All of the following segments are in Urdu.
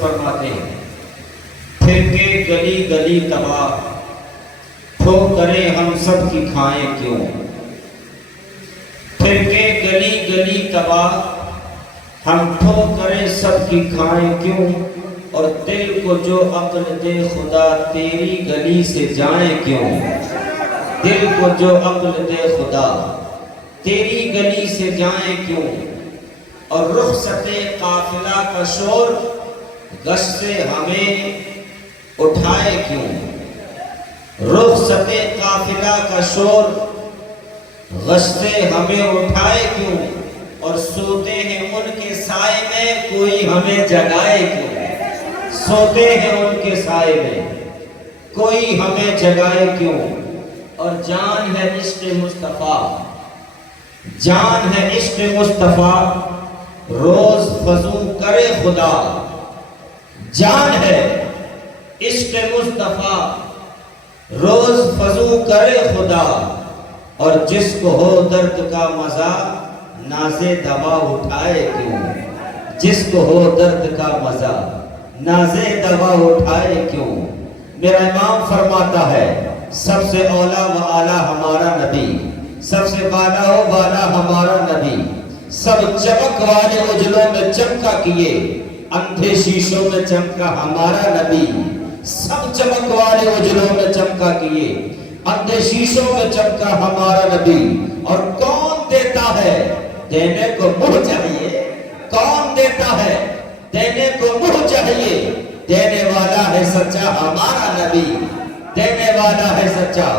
فرماتے ہیں پھر کے گلی گلی تباہ ٹھوکریں ہم سب کی کھائیں کیوں، پھر کے گلی گلی تباہ ہم ٹھوکریں سب کی کھائیں کیوں، اور دل کو جو عقل دے خدا تیری گلی سے جائیں کیوں، دل کو جو عقل دے خدا تیری گلی سے جائیں کیوں، اور رخصت قافلہ کا شور غش سے ہمیں اٹھائے کیوں، رخصت قافلہ کا شور غش سے ہمیں اٹھائے کیوں، اور سوتے ہیں ان کے سائے میں کوئی ہمیں جگائے کیوں، سوتے ہیں ان کے سائے میں کوئی ہمیں جگائے کیوں، اور جان ہے عشق مصطفیٰ، جان ہے عشق مصطفیٰ روز فضو کرے خدا، جان ہے عشق مصطفیٰ روز فضو کرے خدا، اور جس کو ہو درد کا مزہ ناز دوا اٹھائے کیوں، جس کو ہو درد کا مزہ ناز دوا اٹھائے کیوں۔ میرا امام فرماتا ہے سب سے اولا و اعلیٰ ہمارا نبی، سب سے بالا و بالا ہمارا نبی، سب چمک والے اجلوں میں چمکا کیے اندھے شیشوں میں چمکا ہمارا نبی، سب چمک والے اجلوں میں چمکا کیے اندھے شیشوں میں چمکا ہمارا نبی، اور کون دیتا ہے دینے کو منہ چاہیے، کون دیتا ہے دینے کو منہ چاہیے، دینے والا ہے سچا ہمارا نبی، دینے والا ہے سچا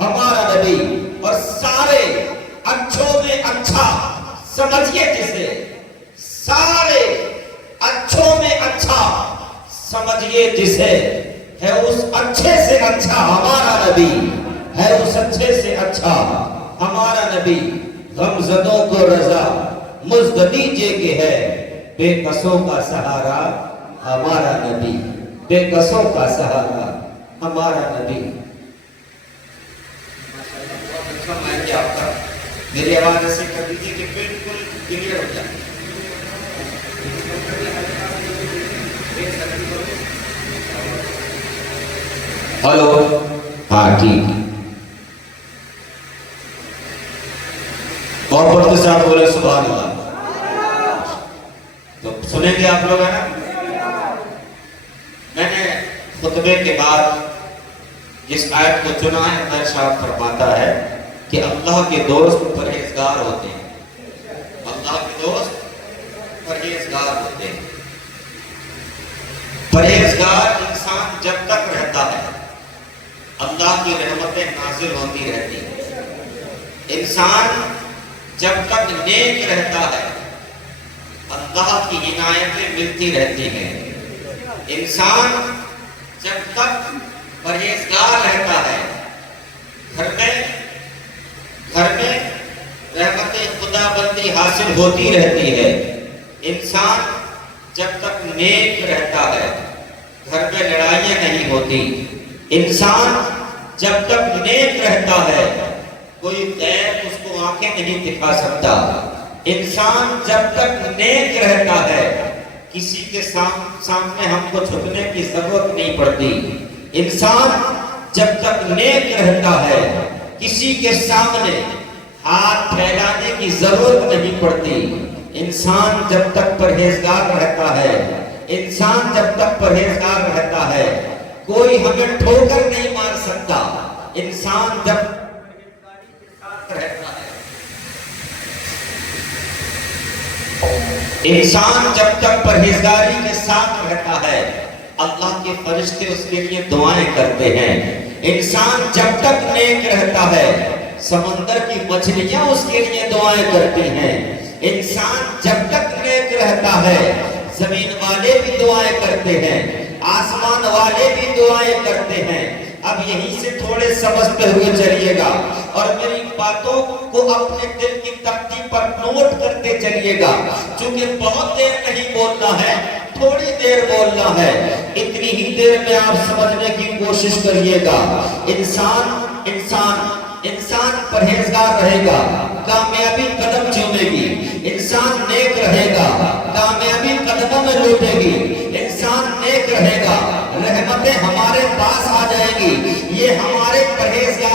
ہمارا نبی، اور سارے اچھوں میں اچھا سمجھئے جسے، سارے اچھوں میں اچھا سمجھئے جسے، ہے اس اچھے سے اچھا ہمارا نبی، ہے اس اچھے سے اچھا ہمارا نبی، غمزدوں کو رضا مزد دیجئے کہ ہے بے قصوں کا سہارا ہمارا نبی، بے قصوں کا سہارا ہمارا نبی۔ بہت اچھا مائک آپ کا، میری آواز ایسے کر دیجیے کہ بالکل کلیئر ہو جائے۔ ہلو، ہاں ٹھیک، محبت کے ساتھ بولے سبحان اللہ۔ تو سنیں گے آپ لوگ، ہے نا؟ میں نے خطبے کے بعد جس آیت کو چنا ہے اللہ ارشاد فرماتا ہے کہ اللہ کے دوست پرہیزگار ہوتے ہیں، اللہ کے دوست پرہیزگار ہوتے ہیں۔ پرہیزگار انسان جب تک رہتا ہے اللہ کی رحمتیں نازل ہوتی رہتی ہیں، انسان جب تک نیک رہتا ہے اللہ کی عنایتیں ملتی رہتی ہیں، انسان جب تک پرہیزگار رہتا ہے گھر میں رحمت خدا بندی حاصل ہوتی رہتی ہے، انسان جب تک نیک رہتا ہے گھر میں لڑائیاں نہیں ہوتی، انسان جب تک نیک رہتا ہے کوئی غیر اس کو آنکھیں نہیں دکھا سکتا، انسان جب تک نیک رہتا ہے کسی کے سامنے ہم کو جھکنے کی ضرورت نہیں پڑتی، انسان جب تک نیک رہتا ہے کسی کے سامنے ہاتھ پھیلانے کی ضرورت نہیں پڑتی، انسان جب تک پرہیزگار رہتا ہے، انسان جب تک پرہیزگار رہتا ہے کوئی ہمیں ٹھوکر نہیں مار سکتا، انسان جب رہتا ہے، انسان جب تک پرہیزگاری کے ساتھ رہتا ہے اللہ کے فرشتے اس کے لیے دعائیں کرتے ہیں، انسان جب تک نیک رہتا ہے سمندر کی مچھلیاں اس کے لیے دعائیں کرتی ہیں، انسان جب تک نیک رہتا ہے زمین والے بھی دعائیں کرتے ہیں، آسمان والے بھی دعائیں کرتے ہیں۔ اب یہیں سے تھوڑے سمجھتے ہوئے چلیے گا اور میری باتوں کو اپنے دل کی تختی پر نوٹ کرتے چلیے گا، چونکہ بہت دیر نہیں بولنا ہے، تھوڑی دیر بولنا ہے، اتنی ہی دیر میں آپ سمجھنے کی کوشش کریے گا۔ انسان پرہیزگار رہے گا کامیابی قدم چومے گی، انسان نیک رہے گا کامیابی قدموں میں لوٹے گی، انسان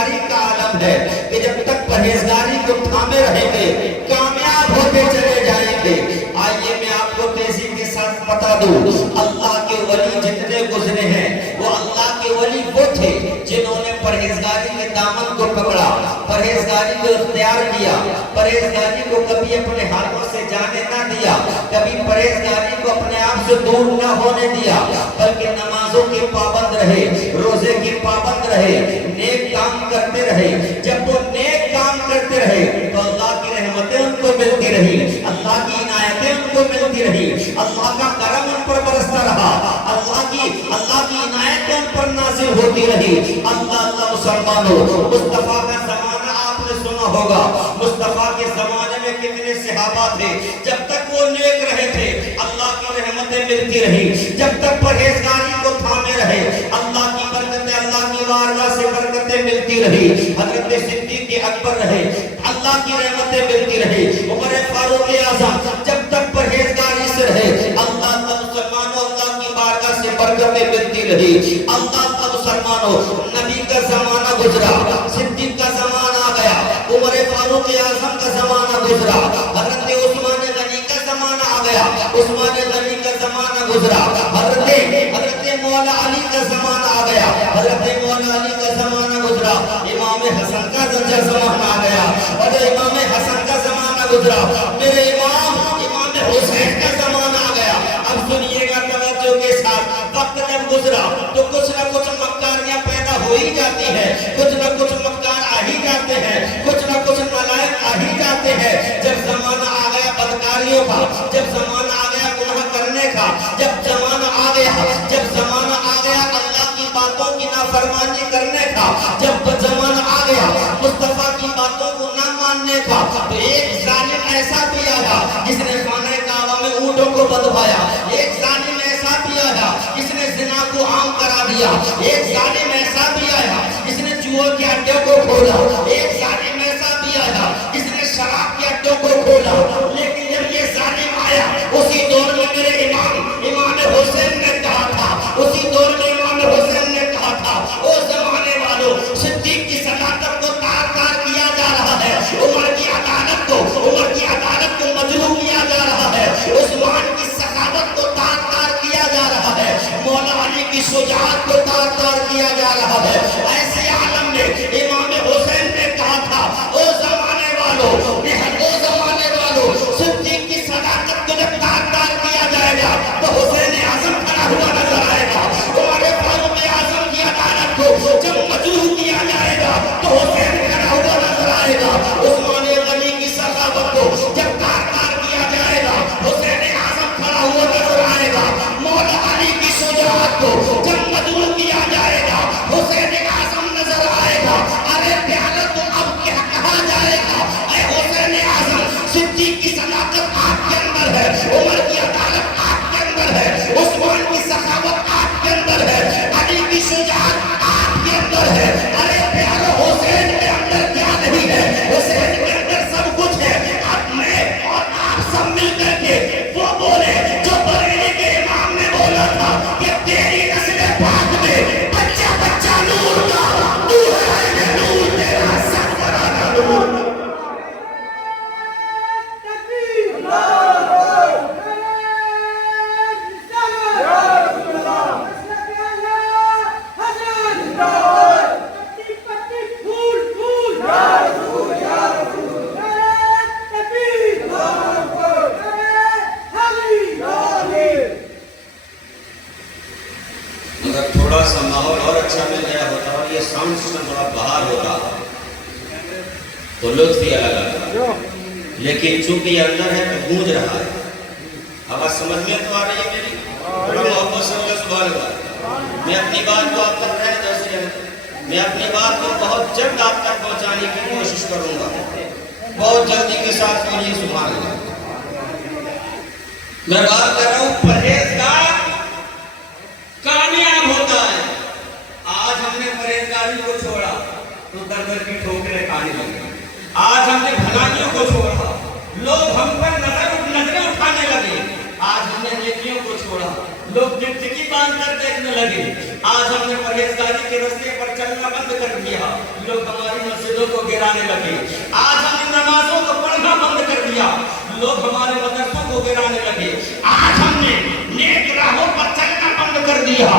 پرہیزگاری کا عالم ہے کہ جب تک پرہیزگاری کو تھامے رہیں گے کامیاب ہوتے چلے جائیں گے۔ آئیے میں آپ کو تیزی کے ساتھ بتا دوں، اللہ کے ولی جتنے گزرے ہیں وہ اللہ کے ولی وہ تھے جنہوں نے پرہیزگاری کے دامن کو پکڑا، پرہیزگاری کو اختیار کیا، پرہیزگاری کو کبھی اپنے ہاتھوں سے جانے نہ دیا، کبھی پرہیزگاری کو اپنے آپ سے دور نہ ہونے دیا، بلکہ نمازوں کے پابند رہے، روزے کے پابند رہے، نیک کام کرتے رہے۔ جب وہ نیک کام کرتے رہے تو اللہ کی رحمتیں ان کو ملتی رہی، اللہ کی عنایتیں ان کو ملتی رہی، اللہ کا کرم ان پر برستا رہا، اللہ کی عنایتیں ان پر نازل ہوتی رہی۔ اللہ مسلمانوں، مصطفیٰ کا زمانہ آپ نے سنا ہوگا، مصطفیٰ کے زمانے میں کتنے صحابہ تھے، جب تک وہ نیک رہے تھے اللہ کی رحمتیں ملتی رہی، جب تک پرہیزگاری کو تھامے رہے اللہ کی برکتیں، اللہ کی بارگاہ سے برکتیں ملتی رہی۔ حضرت صدیق اکبر رہے، اللہ کی رحمتیں ملتی رہی۔ عمر فاروق اعظم جب تک پرہیزگاری سے رہے اللہ مسلمانوں اللہ کی بارگاہ سے برکتیں ملتی رہی۔ اللہ مسلمانوں، نبی کا زمانہ گزرا، صدیق کا زمانہ آ گیا، عمر فاروق اعظم کا زمانہ گزرا، حضرت عثمان غنی کا زمانہ آ گیا، عثمان غنی کا زمانہ گزرا، حضرت مولا علی کا زمانہ آ گیا، حضرت مولا علی کا زمانہ گزرا، امام حسن کا زمانہ آ گیا، اور امام حسن کا زمانہ گزرا، میرے امام حسین کا زمانہ آ گیا۔ اب سنیے گا توجہ کے ساتھ، وقت جب گزرا تو کچھ نہ کچھ مکاریاں پیدا ہو ہی جاتی ہیں، کچھ نہ کچھ مکار آ ہی جاتے ہیں، کچھ نہ کچھ نالائق آ ہی جاتے ہیں۔ جب زمانہ آ گیا بدکاریوں کا، جب زمانہ آ گیا گناہ کرنے کا، جب زمانہ آ گیا اللہ کی باتوں کی نافرمانی کرنے کا، جب زمانہ آ گیا مصطفیٰ کی باتوں کو نہ ماننے کا، تو ایک ظالم ایسا بھی آیا جس نے خانہ کعبہ میں اونٹوں کو بدھوایا، ایک ظالم ایسا بھی آیا جس نے زنا کو عام کرا دیا، ایک ظالم ایسا بھی آیا جس نے جوا کے اڈوں کو کھولا، ایک ظالم ایسا بھی آیا جس نے شراب کے اڈوں کو کھولا۔ لیکن جب یہ ظالم آیا اسی دور میں میرے امام حسین نے کہا تھا، اسی دور میں امام حسین نے کہا تھا، او زمانے والوں، صدیق کی صداقت کو تار تار کیا جا رہا ہے، عمر کی عدالت کو مجروح کیا جا رہا ہے، عثمان کی سخاوت کو تار تار کیا جا رہا ہے، مولا علی کی شجاعت کو تار تار کیا جا رہا ہے۔ ایسے عالم میں امام حسین نے کہا تھا، او زمانے والوں، صدیق کی صداقت کو جب تار تار کیا جائے گا تو حسین اعظم کھڑا ہوا نظر آئے گا، عمر فاروق اعظم کی عدالت کو جب مجروح کیا جائے گا تو حسین کھڑا ہوا نظر آئے گا، عثمان غنی کی سخاوت کو جب تار تار کیا جائے گا حسین اعظم کھڑا ہوا نظر آئے گا، مولا علی کی شجاعت کو جب مجروح کیا جائے گا حسین اعظم نظر آئے گا۔ ارے پیارا تو اب کیا کہا جائے گا، اے حسین اعظم، صدیق کی صداقت آپ کے اندر ہے، عمر کی عدالت آپ کے اندر ہے، عثمان کی سخاوت آپ کے اندر ہے، علی کی شجاعت آپ کے اندر ہے۔ ارے پیارا حسین کے اندر کیا نہیں ہے، حسین کے اندر سب کچھ ہے۔ اب میں اور آپ سب مل کر کے وہ بولے جو بریلی کے امام نے بولا تھا کہ تیری نسل پاک میں بچہ بچہ نور کا، نور ہے نور تیرا سرورانہ نور۔ اگر تھوڑا سا ماحول اور اچھا مل گیا ہوتا اور یہ ساؤنڈ سسٹم تھوڑا باہر ہوتا تو لطف ہی الگ آتا، لیکن چونکہ یہ اندر ہے تو گونج رہا ہے۔ آواز سمجھ میں تو آ رہی ہے میری؟ بڑا محبت سے مجھے سبحان اللہ۔ میں اپنی بات کو آپ تک رہ جیسے میں اپنی بات کو بہت جلد آپ تک پہنچانے کی کوشش کروں گا، بہت جلدی کے ساتھ بولیے سبحان اللہ۔ میں بات کر رہا ہوں پرہیزگار کامیاب ہوتا ہے۔ آج ہم نے پرہیزگاری کو چھوڑا تو در در کی ٹھوکریں کھانے لگے، آج ہم نے بھلائیوں کو چھوڑا لوگ ہم پر نظریں اٹھانے لگے، آج ہم نے نیکیوں کو چھوڑا لوگ ٹکٹکی باندھ کر دیکھنے لگے. آج ہم نے پرہیزگاری کے راستے پر چلنا بند کر دیا, لوگ ہماری مسجدوں کو گرانے لگے. آج ہم نے نمازوں کو پڑھنا بند کر دیا, لوگ ہمارے مدرسوں کو گرانے لگے. آج ہم نے نیک راہوں پر چلنا بند کر دیا,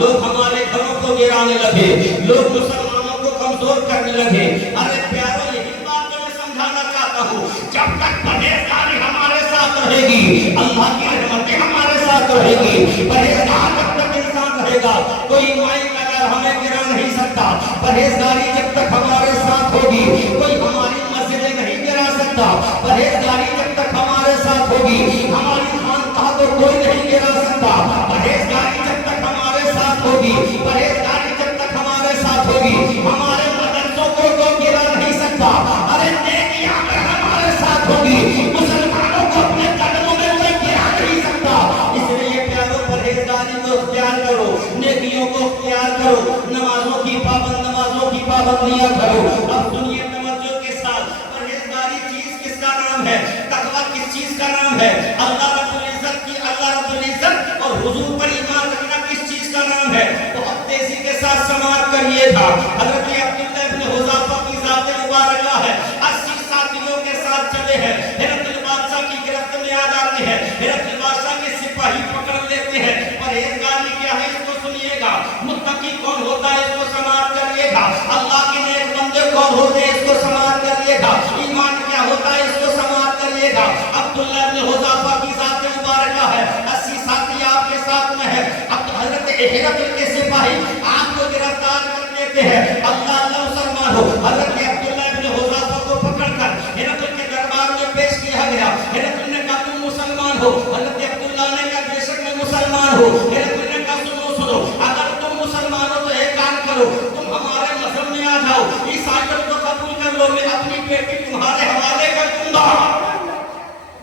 لوگ ہمارے گھروں کو گرانے لگے, لوگ مسلمانوں کو کمزور کرنے لگے. ارے پیارو, یہی بات میں سمجھانا چاہتا ہوں, جب تک پرہیزگاری ہمارے ساتھ رہے گی, اللہ کی رحمتیں ہمارے ساتھ رہے گی. پرہیزگار جب تک انسان رہے گا, کوئی مائی قدر ہمیں گرا نہیں سکتا. پرہیزگاری جب تک ہمارے ساتھ ہوگی, کوئی ہماری مسجدیں نہیں گرا سکتا. پرہیزگاری جب تک ہمارے ساتھ ہوگی, ہماری خانقاہ کو کوئی نہیں گرا سکتا. پرہیزگاری جب تک ہمارے ساتھ ہوگی, پرہیزگاری جب تک ہمارے ساتھ ہوگی, ہمارے مدرسوں کو کوئی گرا نہیں سکتا. ارے نیکیاں اگر ہمارے ساتھ ہوگی, مسلمانوں کو اپنے قدموں میں کوئی گرا نہیں سکتا. اس لیے پیارو, پرہیزگاری کو اختیار کرو, نیکیوں کو اختیار کرو, نمازوں کی پابندیاں کرو. اب سنیے توجہ کے ساتھ, پرہیزگاری چیز کس کا نام ہے, تقویٰ کس چیز کا نام ہے, اللہ رب العزت اور حضور پر ایمان رکھنا کس چیز کا نام ہے. بہت تیزی کے ساتھ سماعت کریے گا. حضرت عبداللہ ابن حذافہ کی ذات مبارکہ ہے, 80 ساتھیوں کے ساتھ چلے ہیں, ہرقل بادشاہ کی گرفت میں آ جاتے ہیں. ہرقل بادشاہ کے سپاہی پکڑ لیتے ہیں. پرہیزگاری کیا ہے, اس کو سنیے گا. متقی کون ہوتا ہے, اس کو سماعت کریے گا. اللہ کے نیک بندے کون ہوتے ہیں, اس کو سماعت کریے گا. ایمان کیا ہوتا ہے, اس کو سماعت کریے گا. عبداللہ ابن حذافہ کی ذات مبارکہ ہے, 80 ساتھی آپ کے ساتھ میں ہے. اب حضرت ہرقل کے سپاہی آپ کو گرفتار کر لیتے ہیں. اللہ مسلمان ہو, حضرت عبداللہ ابن حذافہ کو پکڑ کر ہرقل کے دربار میں پیش کیا گیا. ہرقل نے کہا تم مسلمان ہو, حضرت عبداللہ نے کہا بے شک میں مسلمان ہوں. ہرقل نے کہا سنو, اگر تم مسلمان ہو تو ایک کام کرو, تم ہمارے مذہب میں آ جاؤ, عیسائیت کو قبول کر لو, میں اپنی بیٹی تمہارے حوالے کر دوں گا.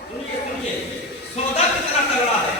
سنیے, سودا کتنا تگڑا ہے.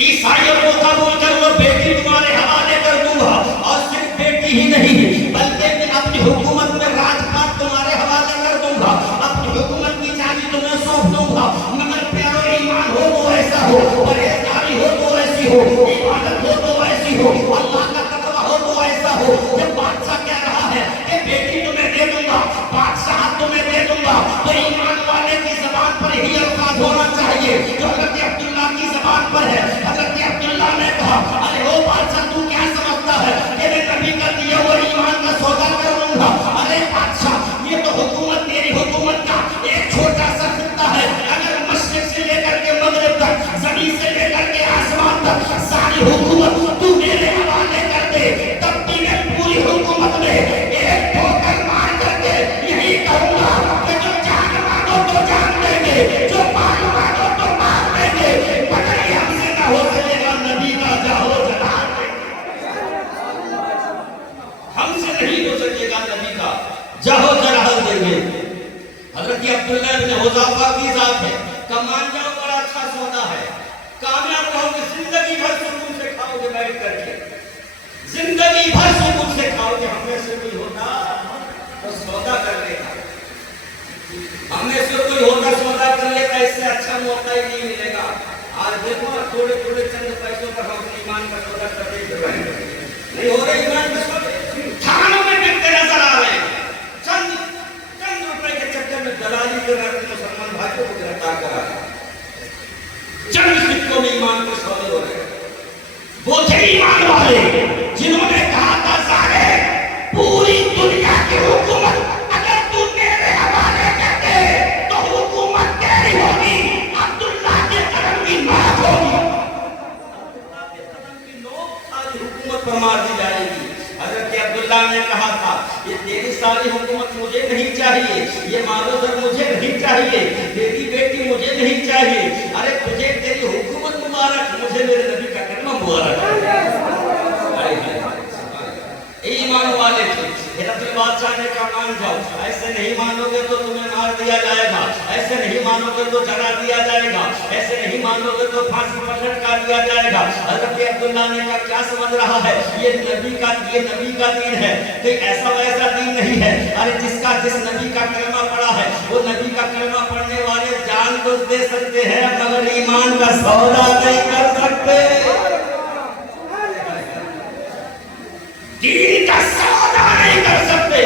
عیسائیت کو قبول کر لو, بیٹی تمہارے حوالے کر دوں گا, اور صرف بیٹی ہی نہیں بلکہ میں اپنی حکومت میں راج پاٹ تمہارے حوالے کر دوں گا, اپنی حکومت کی چابی تمہیں سونپ دوں گا. مگر پیارو, ایمان ہو تو ایسا ہو, پرہیزگاری ہو تو ایسی ہو, عبادت ہو تو ایسی ہو, اللہ کا تقویٰ ہو تو ایسا ہو. جب بادشاہ کہہ رہا ہے کہ بیٹی تمہیں دے دوں گا, بادشاہ تمہیں دے دوں گا, تو ایمان والے کی زبان پر ہی الفاظ ہونا چاہیے جو حضرت عبداللہ کی زبان پر ہے. حضرت عبداللہ نے کہا, ارے او بادشاہ, تو کیا سمجھتا ہے کہ میں نبی کا دیا ہوا ایمان کا سودا کر لوں گا. ارے بادشاہ, یہ تو حکومت تیری حکومت کا ایک چھوٹا سا خطہ ہے. اگر مشرق سے لے کر کے مغرب تک, زمین سے لے کر کے آسمان تک ساری حکومت تو میرے حوالے کر دے, تب بھی میں پوری حکومت میں ایک ٹھوکر مار کر کے یہی کہوں گا کہ جو جان مانگو تو جان دیں گے, جو مال مانگو تو مال دیں گے, مگر یہ ہم سے نہ ہو سکے گا نبی کا جاہو جلال دیں گے. ہم سے نہیں ہو سکے گا نبی کا جاہو جلال دیں گے. حضرت عبداللہ ابن حذافہ کی ذات ہے, کمان جاؤ, بڑا اچھا سودا ہے, کامیاب رہو گے, زندگی بھر سکون سے کھاؤ گے بیٹھ کر کے, زندگی بھر سکون سے کھاؤ گے. ہم میں سے کوئی ہوتا تو سودا کر لیتا, ہم میں سے کوئی ہوتا سودا کر لیتا, اس سے اچھا موقع ہی نہیں ملے گا. آج دیکھو, تھوڑے تھوڑے چند پیسوں پر ہم ایمان کا سودا کرتے نہیں ہو رہے. ایمان کا سودا تھانوں میں بکتے نظر آ رہے ہیں, چند روپے کے چکر میں دلالی کر رہے ہیں, مسلمان بھائیوں کو گرفتار کرا رہا ہے. چند سکوں میں ایمان کے سودے ہو رہے ہیں. وہ تھے ایمان والے جنہوں نے کہا تھا, سارے پوری دنیا کی حکومت اگر تو میرے حوالے کر دے تو حکومت تیری ہوگی, عبداللہ کے قدم کی نوک ہوگی, عبداللہ کے قدم کی نوک ساری حکومت پر مار دی جائے گی. حضرت عبداللہ نے کہا تھا, یہ تیری ساری حکومت مجھے نہیں چاہیے, یہ مال و زر مجھے نہیں چاہیے, تیری بیٹی مجھے نہیں چاہیے. ارے تجھے تیری حکومت مبارک, مجھے میرے نبی کا کلمہ مبارک. ایمان والے تھے. ہرقل بادشاہ نے کہا, مان جاؤ, ایسے نہیں مانو گے تو تمہیں مار دیا جائے گا, ایسے نہیں مانو گے تو جلا دیا جائے گا, ایسے نہیں مانو گے تو پھانسی پر لٹکا دیا جائے گا. حضرت عبداللہ نے کہا, کیا سمجھ رہا ہے, یہ نبی کا دین ہے, کوئی ایسا ویسا دین نہیں ہے. ارے جس نبی کا کلمہ پڑھا ہے, وہ نبی کا کلمہ پڑھنے والے جان کو دے سکتے ہیں, مگر ایمان کا سودا نہیں کر سکتے. دین کا سودا نہیں کر سکتے.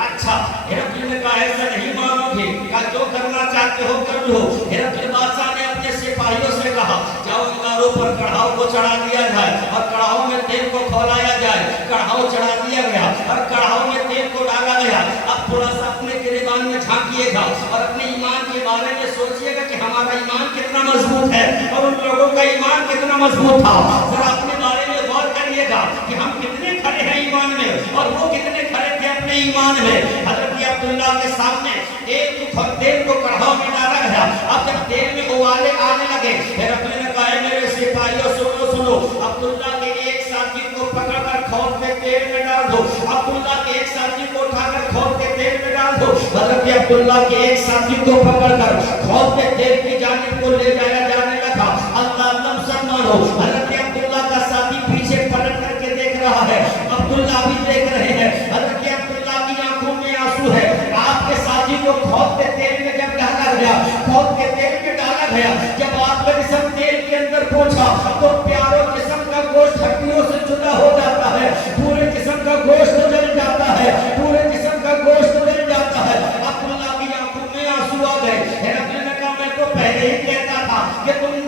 اچھا ہرقل نے کہا ایسا نہیں مانو گے, کہا جو کرنا چاہتے ہو کر لو. ہرقل بادشاہ نے اپنے سپاہیوں سے کہا جاؤ انگاروں پر کڑھاؤ کو چڑھا دیا جائے اور کڑھاؤ میں تیل کو کھولایا جائے. کڑھاؤ چڑھا دیا گیا اور کڑھاؤ میں تیل کو ڈالا گیا. اب تھوڑا سا اپنے گریبان میں جھانکیے گا اور اپنے ایمان کے بارے میں سوچئے گا کہ ہمارا ایمان کتنا مضبوط ہے اور ان لوگوں کا ایمان کتنا مضبوط تھا. ذرا اپنے بارے میں غور کریے گا کہ ہم کتنے کھڑے ہیں ایمان میں اور وہ کتنے کھڑے تھے اپنے ایمان میں. حضرت عبداللہ کے سامنے تیل کو کڑھاؤ میں ڈالا گیا. اب جب تیل میں اوالے آنے لگے, ہرقل نے کہا میرے سپاہیوں سنو, عبداللہ کے ایک ساتھی کو پکڑ کر کھود کے تیل میں ڈال دو. عبداللہ کے ایک ساتھی کو اٹھا کر کھود کے تیل میں ڈال دو. حضرت عبداللہ کے ایک ساتھی کو پکڑ کر کھود کے تیل کی جانب کو لے جایا جانے لگا. اللہ مسلمان ہو, حضرت عبداللہ کا ساتھی پیچھے پلٹ کر کے دیکھ رہا ہے, عبداللہ بھی دیکھ رہے ہیں. حضرت عبداللہ کی آنکھوں میں آنسو ہے. آپ کے ساتھی کو کھود کے تیل میں جب ڈالا گیا, کھود کے تیل میں ڈالا گیا, جب آپ کا جسم تیل کے اندر پہنچا تو پیاروں جسم کا گوشت ہڈیوں سے جدا ہو جاتا ہے, پورے جسم کا گوشت جل جاتا ہے, پورے جسم کا گوشت جل جاتا ہے. عبداللہ کی آنکھوں میں آنسو آ گئے. ہرقل نے کہا میں تو پہلے ہی کہتا تھا کہ تمہیں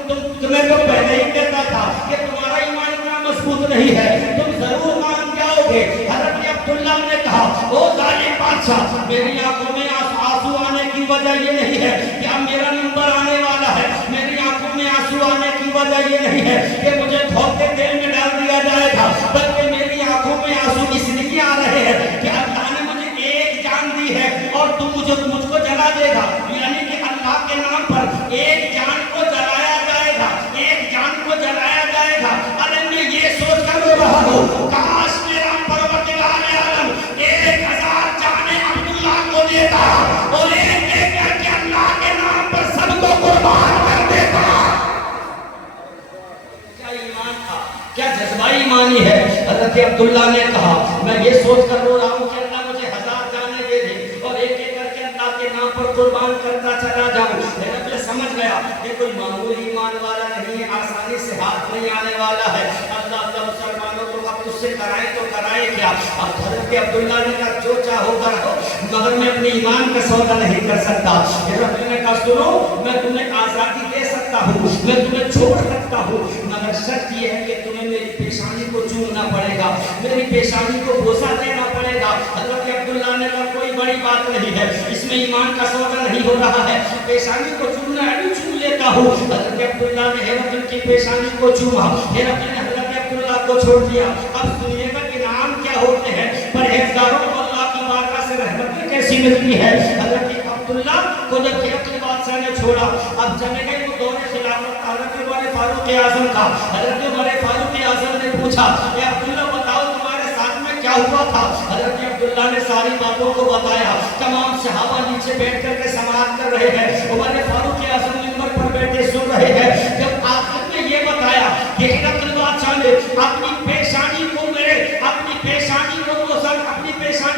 تو پہلے ہی کہتا تھا کہ تمہارا ایمان اتنا مضبوط نہیں ہے, تم ضرور مان جاؤ گے. حضرت عبداللہ نے کہا او ظالم بادشاہ, میری آنکھوں میں آنسو آنے کی وجہ یہ نہیں ہے کہ اب میرا نمبر آنے والا ہے, میری آنکھوں میں آنسو آنے کی وجہ یہ نہیں ہے کہ مجھے کھود کے تیل میں ڈال دیا جائے گا, بلکہ میری آنکھوں میں آنسو اس لیے آ رہے ہیں کہ اللہ نے مجھے ایک جان دی ہے اور تم مجھ کو جلا دے گا. یعنی کہ اللہ کے نام پر ایک جان کو جلایا جائے گا, ایک جان کو جلایا جائے گا. ارے میں یہ سوچ کر رو رہا ہوں, کاش میرا پروردگار عالم 1000 جانیں عبداللہ کو دیتا اور ایک ایک کر کے اللہ کے نام پر سب کو قربان کر دیتا. کیا ایمان تھا, کیا جذبہ ایمانی ہے. حضرت عبداللہ نے کہا میں یہ سوچ کر رو رہا ہوں کہ اللہ مجھے 1000 جانیں دے دے اور ایک ایک کر کے اللہ کے نام پر قربان کرتا چلا جاؤں. ہرقل سمجھ گیا کہ کوئی معمولی ایمان والا نہیں ہے, آسانی سے ہاتھ نہیں آنے والا ہے. اللہ مسلمانوں کو اب اس سے کرائے تو کرائے کیا. اور حضرت عبداللہ نے کہا جو چاہو کرو, مگر میں اپنے ایمان کا سودا نہیں کر سکتا. ہرقل نے کہا سنو, میں تمہیں آزادی دے سکتا ہوں, میں تمہیں چھوڑ سکتا ہوں, مگر شرط یہ ہے کہ تمہیں میری پیشانی کو چومنا پڑے گا, میری پیشانی کو بوسہ دینا پڑے گا. حضرت عبداللہ نے کہا کوئی بڑی بات نہیں ہے, اس میں ایمان کا سودا نہیں ہو رہا ہے, پیشانی کو چومنا ہے, چوم لیتا ہوں. حضرت عبداللہ نے ہرقل کی پیشانی کو چوما. ہرقل نے حضرت عبداللہ کو چھوڑ دیا. اب سنیے گا کہ نام کیا ہوتے ہیں, پرہیزگاروں کو اللہ کی بارگاہ سے رحمتیں کیسی ملتی ہے. حضرت عبداللہ کو جب ہرقل بادشاہ نے چھوڑا, اب چلے گئے وہ دور خلافت حضرت عمر فاروق اعظم کا. حضرت عمر فاروق اعظم نے پوچھا اے عبداللہ بتاؤ تمہارے ساتھ میں کیا ہوا تھا. حضرت عبداللہ نے ساری باتوں کو بتایا. تمام صحابہ نیچے بیٹھ کر کے سماعت کر رہے ہیں, عمر فاروق اعظم منبر پر بیٹھے سن رہے ہیں. جب آخر میں یہ بتایا کہ ہرقل بادشاہ نے اپنی پیشانی کو اپنی پیشانی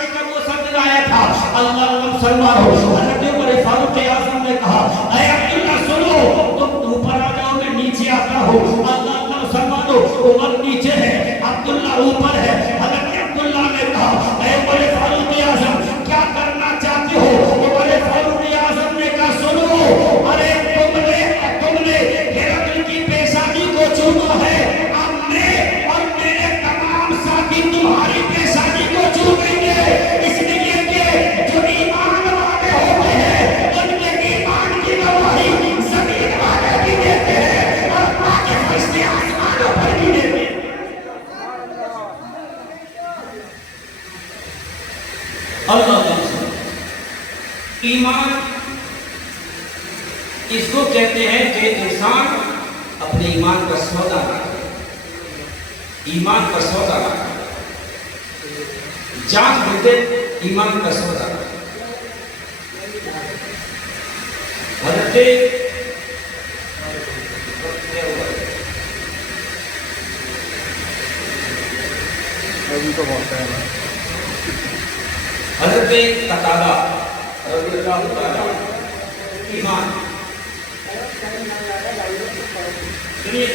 کا بوسہ دلایا تھا. اللہ مسلمان ہو, حضرت عمر فاروق اعظم نے کہا اے عبداللہ سنو, تم اوپر آ جاؤ, میں نیچے آتا ہوں. اللہ مسلمان ہو, عمر نیچے ہے, عبداللہ اوپر ہے. حضرت عبداللہ نے کہا اے عمر فاروق اعظم کیا کرنا چاہتے ہو. عمر فاروق اعظم نے کہا سنو, ارے تم نے ہرقل کی پیشانی کو چوما ہے, اب میں اور میرے تمام ساتھی تمہاری پیشانی کو چومیں گے. اس لیے کہ جو ایمان والے ہوتے ہیں ان کے ایمان کی گواہی زمین والے بھی دیتے ہیں اور اللہ کے فرشتے آسمانوں پر بھی دیتے ہیں. اللہ ایمان اس کو کہتے ہیں کہ انسان اپنے ایمان کا سودا نہ کرے, ایمان کا سودا نہ کرے, جان دے دے ایمان کا سودا نہ کرے. حضرت قتادہ رضی اللہ تعالیٰ ایمان سنیے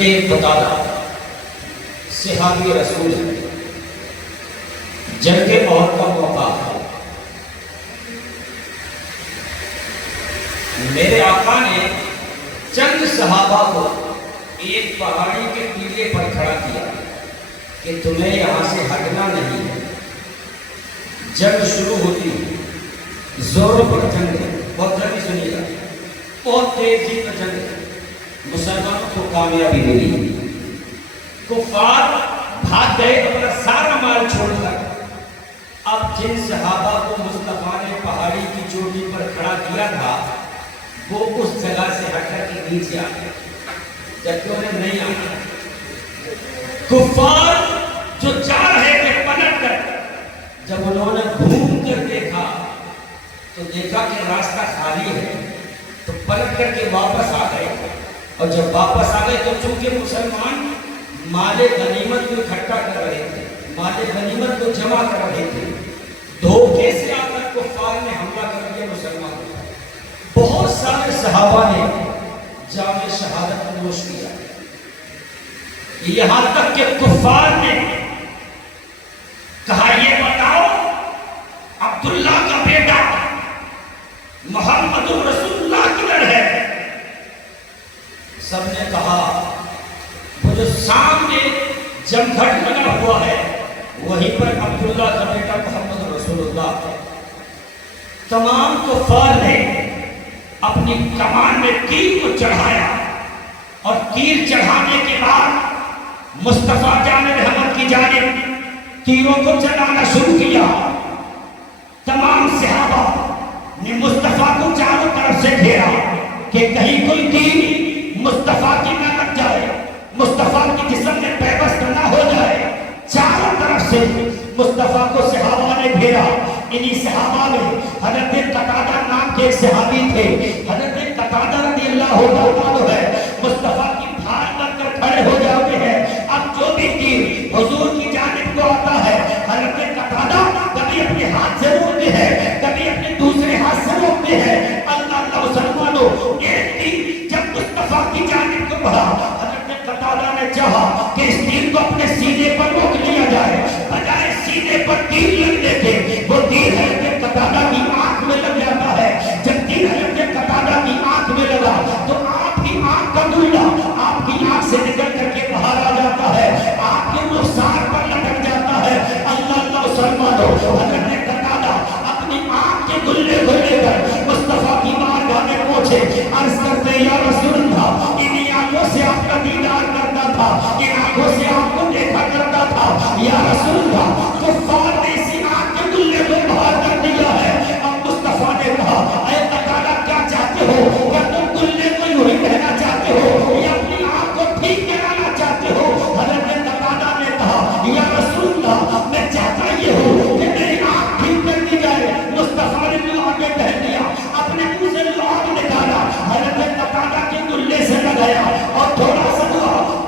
صدیق بطالہ صحابی رسول جنگ عہد کا موقع ہے. میرے آقا نے چند صحابہ کو ایک پہاڑی کے ٹیلے پر کھڑا کیا کہ تمہیں یہاں سے ہٹنا نہیں ہے. جنگ شروع ہوتی ہے، زوروں پر جنگ ہے، بہت جلدی سنیے گا، بہت تیزی پر جنگ ہے. مسلمانوں کو کامیابی ملی، کفار بھاگ گئے اپنا سارا مال چھوڑ کر. اب جن صحابہ کو مصطفیٰ نے پہاڑی کی چوٹی پر کھڑا کیا تھا وہ اس جگہ سے ہٹ کر کے نیچے آ گئے، جبکہ انہیں نہیں آنا. کفار جو چاہ رہے تھے پلٹ کر، جب انہوں نے گھوم کر دیکھا تو دیکھا کہ راستہ خالی ہے، تو پلٹ کر کے واپس آ گئے. اور جب واپس آ گئے تو چونکہ مسلمان مال غنیمت کو اکٹھا کر رہے تھے، مال غنیمت کو جمع کر رہے تھے، دھوکے سے آ کر کفار نے حملہ کر دیا مسلمانوں پر. بہت سارے صحابہ نے جام شہادت نوش کیا، یہاں تک کہ کفار نے کہا یہ بتاؤ عبداللہ کا بیٹا محمد رسول اللہ کدھر ہے؟ سب نے کہا وہ جو سامنے جمگھٹ بنا ہوا ہے وہیں پر عبداللہ کا بیٹا محمد رسول اللہ ہے. تمام کفار نے اپنی کمان میں تیر کو چڑھایا اور تیر چڑھانے کے بعد مصطفیٰ جان رحمت کی جانب تیروں کو چلانا شروع کیا. تمام صحابہ نے مصطفیٰ کو چاروں طرف سے گھیرا کہ کہیں کوئی تیر مصطفیٰ کی نہ لگ جائے، مصطفیٰ کی جسم میں پیوست نہ ہو جائے. چاروں طرف سے مصطفیٰ کو صحابہ نے گھیرا. انہی صحابہ میں حضرت قتادہ نام کے ایک صحابی تھے. حضرت قتادہ رضی اللہ عنہ ہے مصطفیٰ کی بھال بن کر کھڑے ہو جاتے ہیں. اب جو بھی تیر حضور کی جانب کو آتا ہے حضرت قتادہ کبھی اپنے ہاتھ سے روکتے ہیں، کبھی اپنے دوسرے ہاتھ سے روکتے ہیں. اللہ مسلمانوں ایک تیر جب مصطفیٰ کی جانب کو بڑھا، حضرت قتادہ نے چاہا کہ اس تیر کو اپنے سینے پر روک لیا جائے، بجائے سینے پر تیر لگنے کے وہ تیر حضرت قتادہ کی آنکھ میں لگ جاتا ہے. جب تیر حضرت قتادہ کی آنکھ میں لگا تو آپ کی آنکھ کا دلہ آپ کی آنکھ سے نکل کر کے باہر آ جاتا ہے، آپ کے رخسار پر لٹک جاتا ہے. اللہ مسلمانوں حضرت قتادہ اپنی آنکھ کے دلے کو لے کر مصطفیٰ کی بارگاہ میں پہنچے، عرض کرتے یا رسول اللہ انہی آنکھوں سے آپ کا دیدار کرتا تھا، ان آنکھوں سے آپ کو دیکھا کرتا تھا. یا رسول اللہ کفار نے اسی آنکھ کے دلے کو باہر کر دیا ہے. اب مصطفیٰ نے کہا اے قتادہ کیا چاہتے ہو؟ کیا تم دلے کو یوں ہی کہنا چاہتے ہو یا اپنی آنکھ کو ٹھیک کرانا چاہتے ہو؟ حضرت قتادہ نے کہا یا رسول اللہ میں چاہتا یہ ہوں کہ میری آنکھ ٹھیک کر دی جائے. مصطفیٰ نے جو آگے کہہ دیا، اپنے منہ سے لعاب نکالا، حضرت قتادہ کے دلے سے لگایا اور تھوڑا سا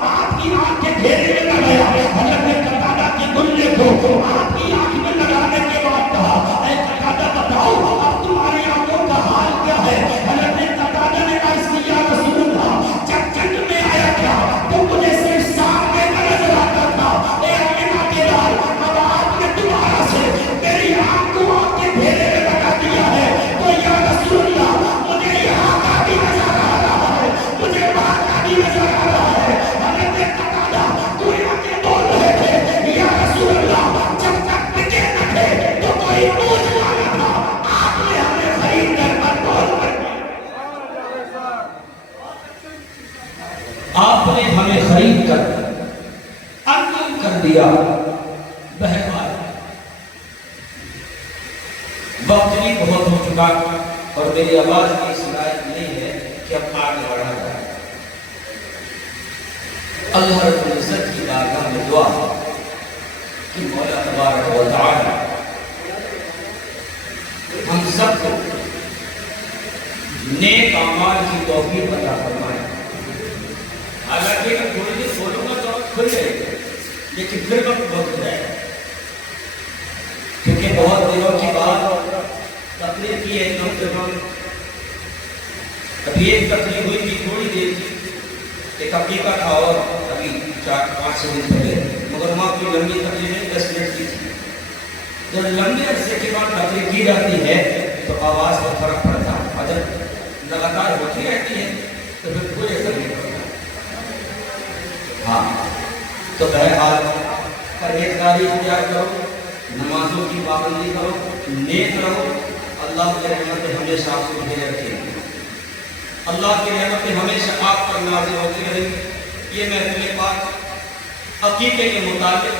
آپ کی آنکھ کے گھیرے میں لگایا. حضرت قتادہ کے دلے کو آپ کی آنکھ میں لگانے کے بعد کہا اے قتادہ بتاؤ اب تمہاری آنکھوں کا حال کیا ہے؟ حضرت قتادہ نے عرض کیا یا رسول اللہ جب جنگ میں آیا تھا تو مجھے صرف سامنے کا نظر آتا تھا. اے آمینہ کے لال اب آپ نے دوبارہ سے میری آنکھ کو آپ کے گھیرے میں لگا دیا ہے تو یا رسول اللہ مجھے یہاں کا بھی نظر آ رہا ہے، مجھے وہاں کا بھی نظر آ رہا ہے. حضرت قتادہ کوئی آگے بول رہے تھے یا رسول اللہ جب تک بکے نہ تھے تو کوئی پوچھ والا تھا، آپ نے ہمیں خرید کر بول کر آپ نے ہمیں خرید کر انجم کر دیا. بہرحال وقت بھی بہت ہو چکا اور میری آواز کی صلاحیت نہیں ہے کہ اب آگے بڑھا جائے. اللہ رب العزت کی بارگاہ میں دعا کہ مولا تبارک و تعالی ہم سب کو نیک اعمال کی توفیق عطا فرمائے. حالانکہ میں تھوڑی دیر بولوں گا تو کھل جائے گا لیکن پھر وقت بہت ہو جائے گا کیونکہ بہت دنوں کی بات تقریر کی ہے. ابھی ایک تقریر ہوئی تھی تھوڑی دیر کی ایک عقیقہ تھا اور ابھی 4-5 دن پہلے، مگر وہاں کوئی لمبی تقریریں 10 منٹ کی تھی. جب لمبے عرصے کے بعد تقریر کی جاتی ہے تو آواز میں فرق پڑتا ہے، اور جب لگاتار ہوتی رہتی ہے تو پھر کوئی اثر نہیں پڑتا. ہاں تو بہرحال پرہیزگاری اختیار کرو، نمازوں کی پابندی کرو، نیک رہو. اللہ کی رحمتیں ہمیشہ آپ کو گھیرے رکھیں گی، اللہ کی رحمتیں ہمیشہ آپ پر نازل ہوتی رہیں گی. یہ محفل پاک عقیقے کے مطابق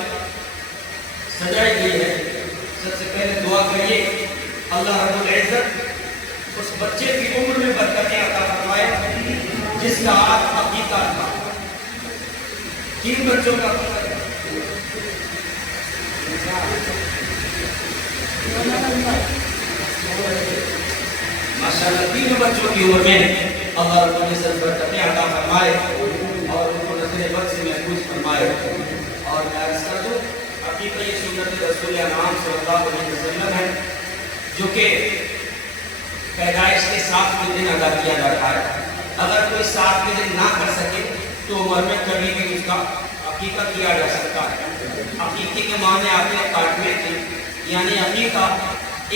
سجائی گئی ہے. سب سے پہلے دعا کریے اللہ رب العزت اس بچے کی عمر میں برکتیں عطا فرمائے جس کا آج عقیقہ تھا. 3 بچوں کا ماشاءاللہ 3 بچوں کی عمر میں اللہ رب العزت برکتیں عطا فرمائے اور ان کو نظر بد سے محفوظ فرمائے. اور میں عرض کر دوں عقیقہ یہ سنت رسول انعام صلی اللہ علیہ وسلم ہے جو کہ پیدائش کے 7ویں دن ادا کیا جاتا ہے. اگر کوئی 7ویں دن نہ کر سکے تو عمر میں کبھی بھی اس کا عقیقہ کیا جا سکتا ہے. عقیقے کے معنی آتے ہیں کاٹنے کے، یعنی عقیقہ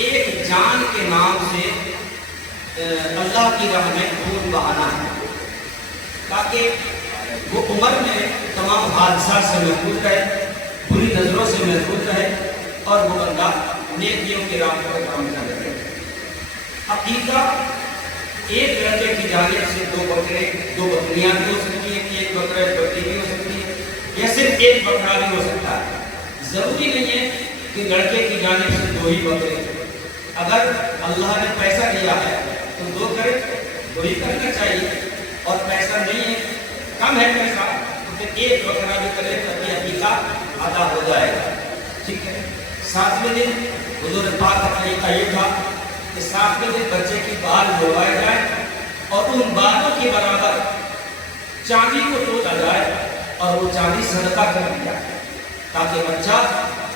ایک جان کے نام سے اللہ کی راہ میں خون بہانا ہے تاکہ وہ عمر میں تمام حادثات سے محفوظ رہے، بری نظروں سے محفوظ رہے اور وہ بندہ نیکیوں کے راہ پر کام کر رہے. عقیقہ ایک لڑکے کی جانب سے 2 بکرے 2 بکریاں بھی ہو سکتی ہیں کہ 1 بکرا 1 بکری بھی ہو سکتی ہے یا صرف 1 بکرا بھی ہو سکتا ہے. ضروری نہیں ہے کہ لڑکے کی جانب سے 2 ہی بکرے. اگر اللہ نے پیسہ دیا ہے تو 2 کرے 2 ہی کرنا چاہیے، اور پیسہ نہیں ہے کم ہے پیسہ تو پھر 1 بکرا بھی کرے تاکہ عقیقہ ادا ہو جائے گا. ٹھیک ہے. 7ویں دن حضور پاک کا طریقہ یہ تھا کہ 7ویں دن بچے کی بال بوائے جائے اور ان بالوں کے برابر چاندی کو تولا جائے اور وہ چاندی صدقہ کر دیا جائے تاکہ بچہ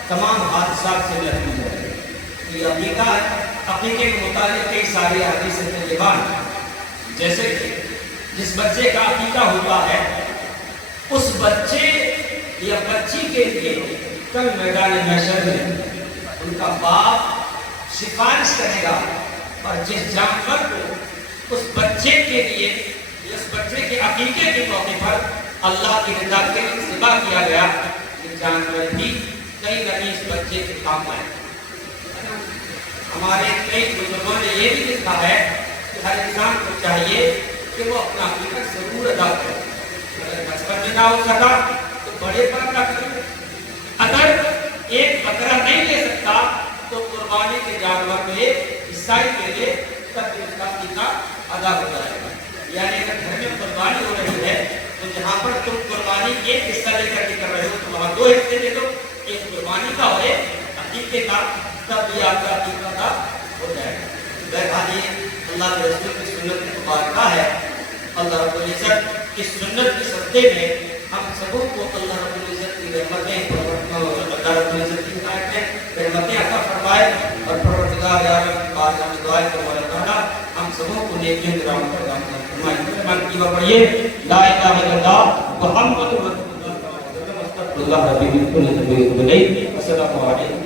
تمام حادثات سے محفوظ رہے. یہ عقیقہ ہے. عقیقے کے متعلق کئی ساری حدیث طیبہ جیسے کہ جس بچے کا عقیقہ ہوتا ہے اس بچے یا بچی کے لیے کل میدان محشر میں ان کا باپ سفارش کرے گا، اور جس جانور کو اس بچے کے لیے یا اس بچے کے عقیقے کے موقع پر اللہ کی رضا کے لیے ذبح کیا گیا، یہ جانور بھی کئی نہ اس بچے کے کام آئے. ہمارے کئی بزرگوں نے یہ بھی لکھا ہے کہ ہر انسان کو چاہیے کہ وہ اپنا عقیقہ ضرور ادا کرے. اگر بچپن میں نہ ہو سکا تو بڑے پر ادا کرے. اگر ایک بکرا نہیں لے سکتا تو قربانی کے جانور میں عیسائی کے لیے تب اس کا عقیقہ ادا ہو جائے گا. یعنی اگر گھر میں قربانی ہو رہی ہے تو جہاں پر تم قربانی ایک حصہ لے کر کے کر رہے ہو تو وہاں 2 حصے دے دو، ایک قربانی کا ہوئے عقیقے کا، تب یہ آپ کا عقیقہ ادا ہو جائے گا. بہرحال یہ اللہ کے رسول کی سنت مبارکہ ہے. اللہ رب العزت اس سنت کے صدقے میں ہم سبوں کو اللہ رب العزت کی رحمتیں اللہ رب العزت کی رحمتیں عطا فرمائے اور پروردگار عالم بارگاہ میں دعا ہے کہ اللہ تعالیٰ ہم سبوں کو نیکیوں کے راہ پر کام فرمائے. مرتبہ پڑھیے لا الہ الا اللہ محمد رسول اللہ صلی اللہ علیہ وسلم. استغفر اللہ ربی من کل ذنب و اتوب الیہ. السلام علیکم.